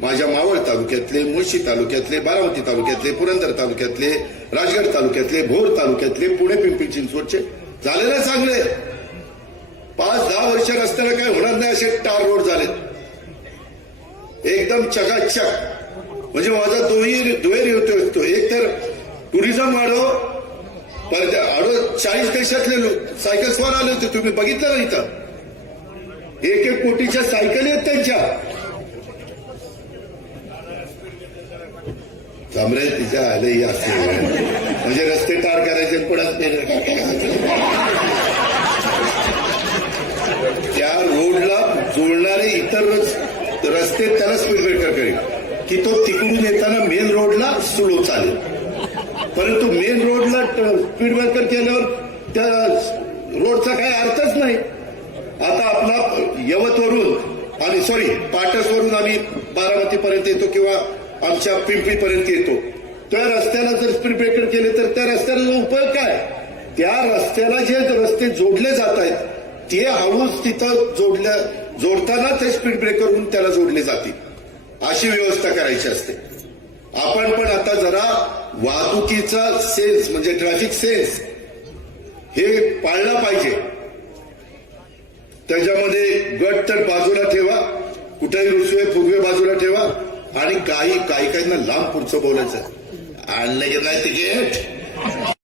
माझ्या मावळ तालुक्यातले, मुळशी तालुक्यातले, बारामती तालुक्यातले, पुरंदर तालुक्यातले, राजगड तालुक्यातले, भोर तालुक्यातले, पुणे पिंपरी चिंचवडचे झाले ना चांगले. 5-10 वर्ष रस्त्याला काय होणार नाही असे टार रोड झाले, एकदम चकाचक. म्हणजे माझा दुहेरी होतो, एक तर टुरिझम वाढव, परत 40 देशातले सायकल स्वार आले होते, तुम्ही बघितलं ना इथं 1-1 कोटीच्या सायकली आहेत त्यांच्या. कमरे तिच्या आले असे म्हणजे रस्ते टार करायचे पडत त्या रोडला जोडणारे इतर रस्ते त्याला स्पीड ब्रेकर करेल की तो तिकडून येताना मेन रोडला स्लो चालेल, परंतु मेन रोडला स्पीड ब्रेकर केल्यावर त्या रोडचा काही अर्थच नाही. आता आपला यवतवरून आणि पाटसवरून आम्ही बारामतीपर्यंत येतो किंवा आमच्या पिंपरीपर्यंत येतो, त्या रस्त्याला जर स्पीड ब्रेकर केले तर त्या रस्त्याला उपयोग काय. त्या रस्त्याला जे रस्ते जोडले जात आहेत ते हळूच तिथं जोडताना ते स्पीड ब्रेकर होऊन त्याला जोडले जातील, अशी व्यवस्था करायची असते. आपण पण आता जरा वाहतुकीचा सेन्स म्हणजे ट्रॅफिक सेन्स हे पाळला पाहिजे. त्याच्यामध्ये गट तर बाजूला ठेवा, कुठेही रुसवे फुगवे बाजूला ठेवा, आणि काही काहींना लांब पुढचं बोलायचं आणलं की नाही तिकीट